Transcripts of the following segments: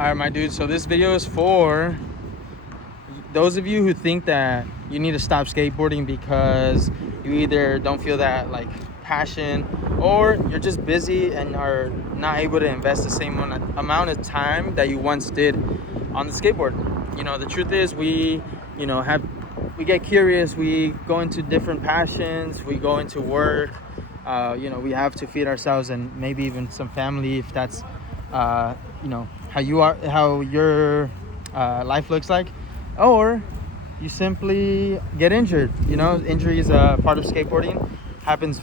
Alright, my dude, so this video is for those of you who think that you need to stop skateboarding because you either don't feel that like passion, or you're just busy and are not able to invest the same amount of time that you once did on the skateboard. You know, the truth is we get curious, we go into different passions, we go into work, we have to feed ourselves and maybe even some family if that's how your life looks like, or you simply get injured. Injury is a part of skateboarding, happens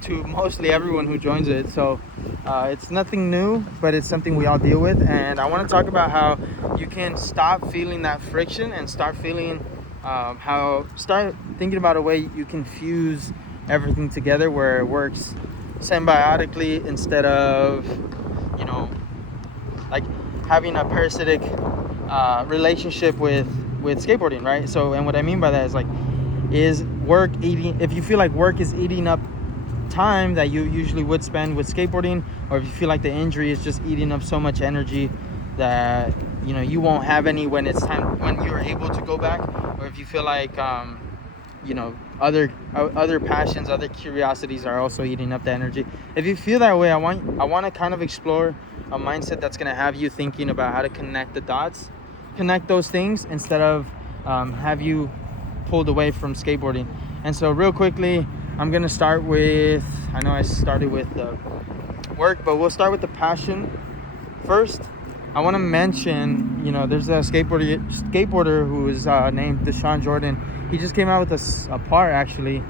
to mostly everyone who joins it, so it's nothing new, but it's something we all deal with. And I want to talk about how you can stop feeling that friction and start feeling start thinking about a way you can fuse everything together where it works symbiotically instead of like having a parasitic relationship with skateboarding, right? So, and what I mean by that is work eating, if you feel like work is eating up time that you usually would spend with skateboarding, or if you feel like the injury is just eating up so much energy that you won't have any when it's time, when you're able to go back, or if you feel like other passions, other curiosities are also eating up the energy. If you feel that way, I want to kind of explore a mindset that's going to have you thinking about how to connect the dots, connect those things, instead of have you pulled away from skateboarding. And so real quickly, I'm going to start with, I know I started with the work, but we'll start with the passion first. I want to mention, there's a skateboarder who is named Deshaun Jordan. He just came out with a part actually,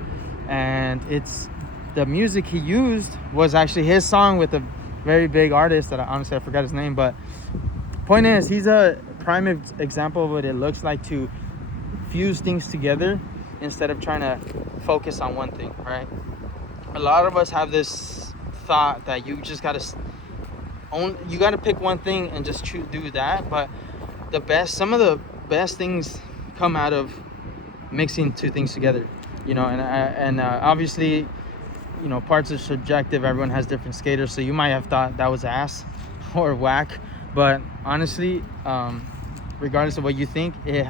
and it's the music he used was actually his song with a very big artist that I forgot his name. But point is, he's a prime example of what it looks like to fuse things together instead of trying to focus on one thing, right? A lot of us have this thought that you just gotta pick one thing and just do that. But some of the best things come out of mixing two things together, and obviously, parts are subjective. Everyone has different skaters, so you might have thought that was ass or whack, but honestly, regardless of what you think, it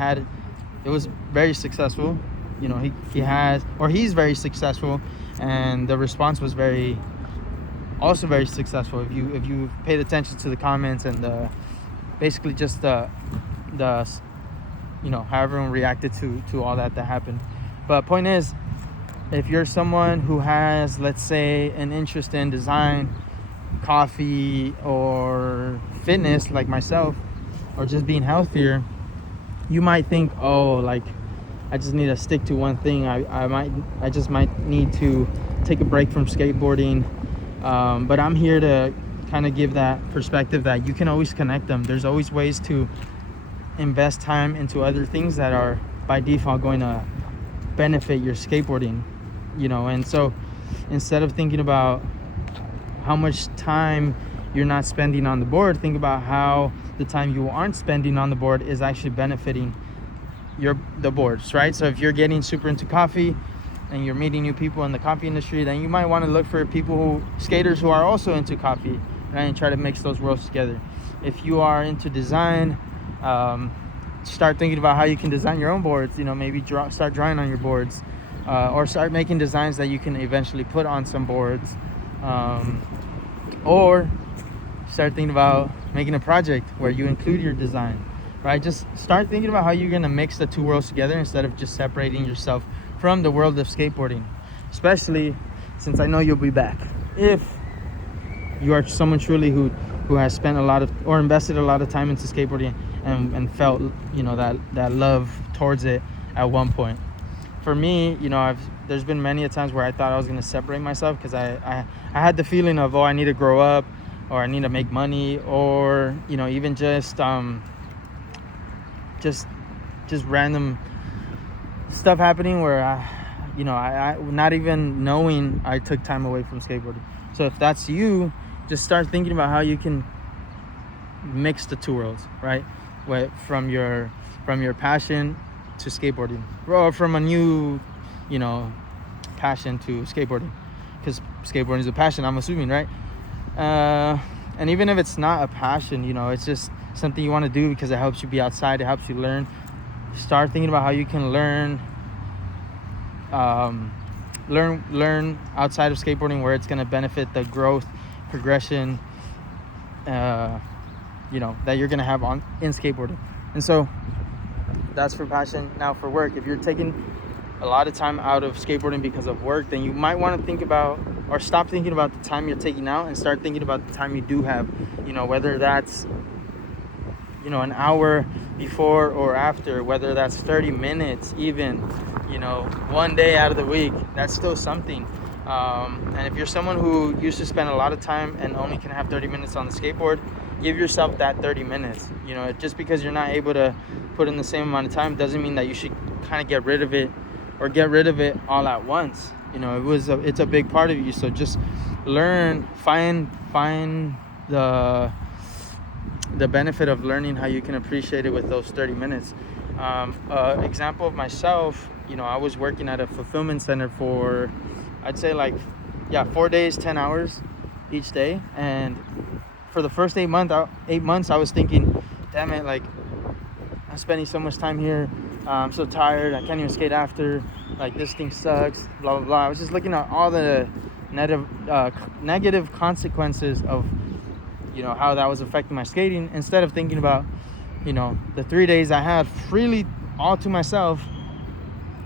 was very successful. He's very successful, and the response was also very successful. If you paid attention to the comments and basically just the how everyone reacted to all that happened. But point is, if you're someone who has, let's say, an interest in design, coffee, or fitness like myself, or just being healthier, you might think, I just need to stick to one thing. I just might need to take a break from skateboarding. But I'm here to kind of give that perspective that you can always connect them. There's always ways to invest time into other things that are by default going to benefit your skateboarding, and so instead of thinking about how much time you're not spending on the board, think about how the time you aren't spending on the board is actually benefiting the boards, right? So if you're getting super into coffee and you're meeting new people in the coffee industry, then you might want to look for skaters who are also into coffee, right? And try to mix those worlds together. If you are into design, start thinking about how you can design your own boards. Maybe start drawing on your boards, or start making designs that you can eventually put on some boards, or start thinking about making a project where you include your design, right? Just start thinking about how you're going to mix the two worlds together instead of just separating yourself from the world of skateboarding, especially since I know you'll be back. If you are someone truly who has spent or invested a lot of time into skateboarding and felt that love towards it at one point. For me, there's been many a times where I thought I was going to separate myself because I had the feeling of, I need to grow up, or I need to make money, or even just random stuff happening where I not even knowing I took time away from skateboarding. So if that's you, just start thinking about how you can mix the two worlds, right? From your passion to skateboarding, or from a new passion to skateboarding, because skateboarding is a passion, I'm assuming, right? And even if it's not a passion, you know, it's just something you want to do because it helps you be outside, it helps you learn. Start thinking about how you can learn outside of skateboarding, where it's going to benefit the growth, progression, you know, that you're going to have in skateboarding. And so that's for passion. Now for work, if you're taking a lot of time out of skateboarding because of work, then you might want to think about, or stop thinking about the time you're taking out and start thinking about the time you do have, you know, whether that's, you know, an hour before or after, whether that's 30 minutes, even, you know, one day out of the week, that's still something. And if you're someone who used to spend a lot of time and only can have 30 minutes on the skateboard, give yourself that 30 minutes. You know, just because you're not able to put in the same amount of time doesn't mean that you should kind of get rid of it, or get rid of it all at once. You know, it's a big part of you. So just learn, find the benefit of learning how you can appreciate it with those 30 minutes. Example of myself, you know, I was working at a fulfillment center for, I'd say 4 days, 10 hours each day. And for the first 8 months, I was thinking, damn it, like, I'm spending so much time here. I'm so tired. I can't even skate after. Like, this thing sucks, blah, blah, blah. I was just looking at all the negative consequences of, you know, how that was affecting my skating, instead of thinking about, you know, the 3 days I had freely all to myself,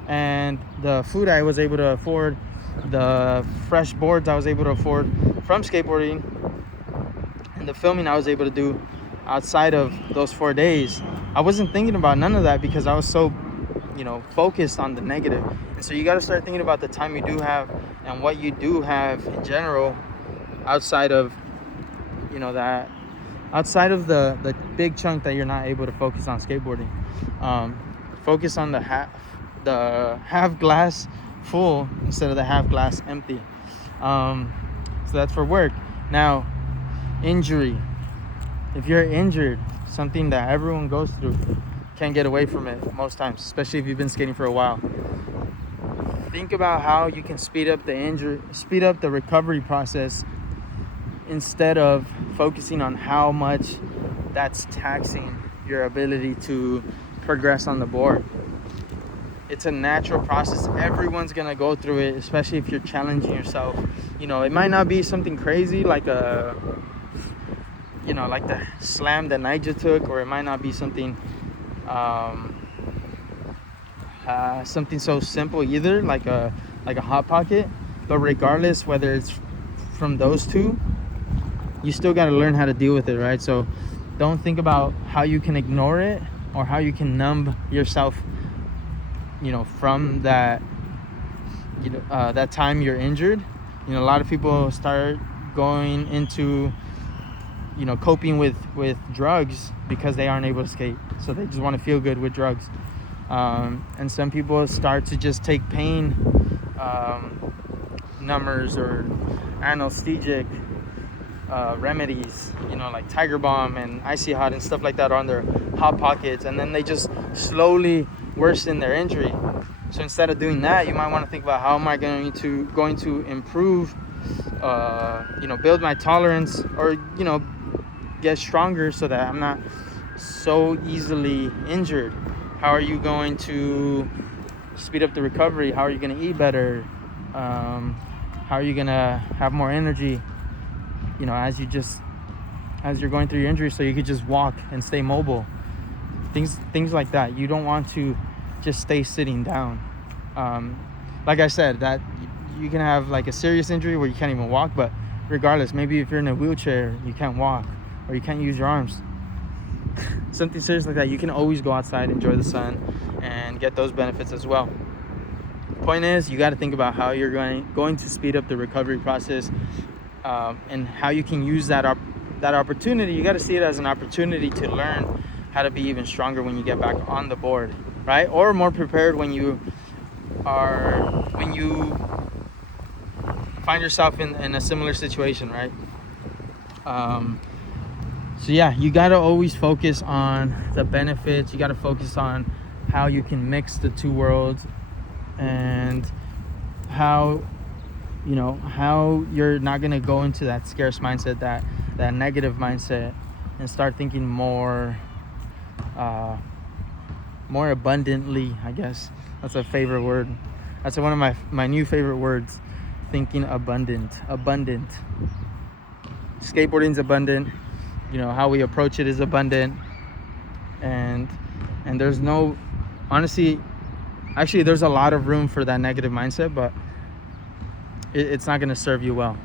and the food I was able to afford, the fresh boards I was able to afford from skateboarding, and the filming I was able to do outside of those 4 days. I wasn't thinking about none of that because I was so, you know, focused on the negative. And so you got to start thinking about the time you do have and what you do have in general, outside of, you know, that, outside of the big chunk that you're not able to focus on skateboarding. Focus on the half glass full instead of the half glass empty. So that's for work. Now, injury. If you're injured, something that everyone goes through, can't get away from it most times, especially if you've been skating for a while. Think about how you can speed up the recovery process, instead of focusing on how much that's taxing your ability to progress on the board. It's a natural process. Everyone's gonna go through it, especially if you're challenging yourself. You know, it might not be something crazy like the slam that Nigel took, or it might not be something something so simple either, like a hot pocket. But regardless, whether it's from those two, you still got to learn how to deal with it, right? So don't think about how you can ignore it or how you can numb yourself, you know, from that, you know, that time you're injured. You know, a lot of people start going into, you know, coping with drugs because they aren't able to skate, so they just want to feel good with drugs. And some people start to just take pain numbers or anesthetic remedies, you know, like Tiger Balm and Icy Hot and stuff like that on their hot pockets, and then they just slowly worsen their injury. So instead of doing that, you might want to think about, how am I going to improve, you know, build my tolerance, or, you know, get stronger so that I'm not so easily injured. How are you going to speed up the recovery? How are you going to eat better? How are you going to have more energy, you know, as you're going through your injury, so you could just walk and stay mobile? Things like that. You don't want to just stay sitting down. Like I said, that you can have like a serious injury where you can't even walk, but regardless, maybe if you're in a wheelchair, you can't walk, or you can't use your arms, something serious like that, you can always go outside, enjoy the sun, and get those benefits as well. Point is, you got to think about how you're going to speed up the recovery process, and how you can use that opportunity. You got to see it as an opportunity to learn how to be even stronger when you get back on the board, right? Or more prepared when you find yourself in a similar situation, right? So yeah, you got to always focus on the benefits. You got to focus on how you can mix the two worlds, and how, you know, how you're not going to go into that scarce mindset that that negative mindset and start thinking more abundantly, I guess. That's a favorite word. That's one of my new favorite words. Thinking abundant. Skateboarding's abundant. You know, how we approach it is abundant. And there's no, honestly, actually there's a lot of room for that negative mindset, but it's not going to serve you well.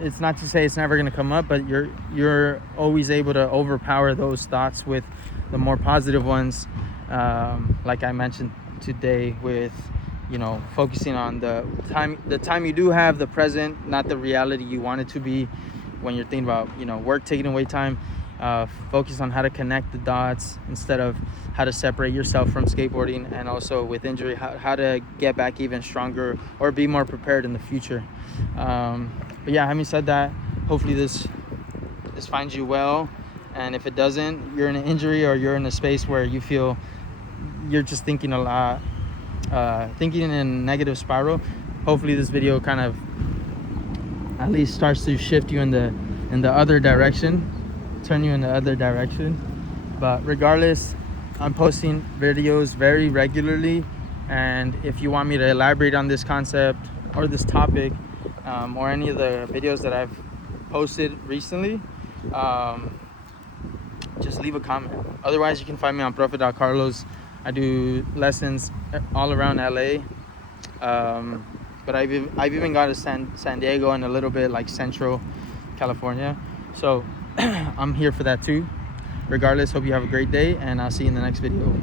It's not to say it's never going to come up, but you're always able to overpower those thoughts with the more positive ones, like I mentioned today, with, you know, focusing on the time you do have, the present, not the reality you want it to be. When you're thinking about, you know, work taking away time, focus on how to connect the dots instead of how to separate yourself from skateboarding, and also with injury, how to get back even stronger or be more prepared in the future. But yeah, having said that, hopefully this finds you well. And if it doesn't, you're in an injury or you're in a space where you feel you're just thinking a lot, thinking in a negative spiral, hopefully this video kind of at least starts to shift you in the other direction, turn you in the other direction. But regardless, I'm posting videos very regularly, and if you want me to elaborate on this concept or this topic, or any of the videos that I've posted recently, just leave a comment. Otherwise, you can find me on Profe.Carlos. I do lessons all around LA, but I've even got to San Diego and a little bit like Central California, so I'm here for that too. Regardless, hope you have a great day, and I'll see you in the next video.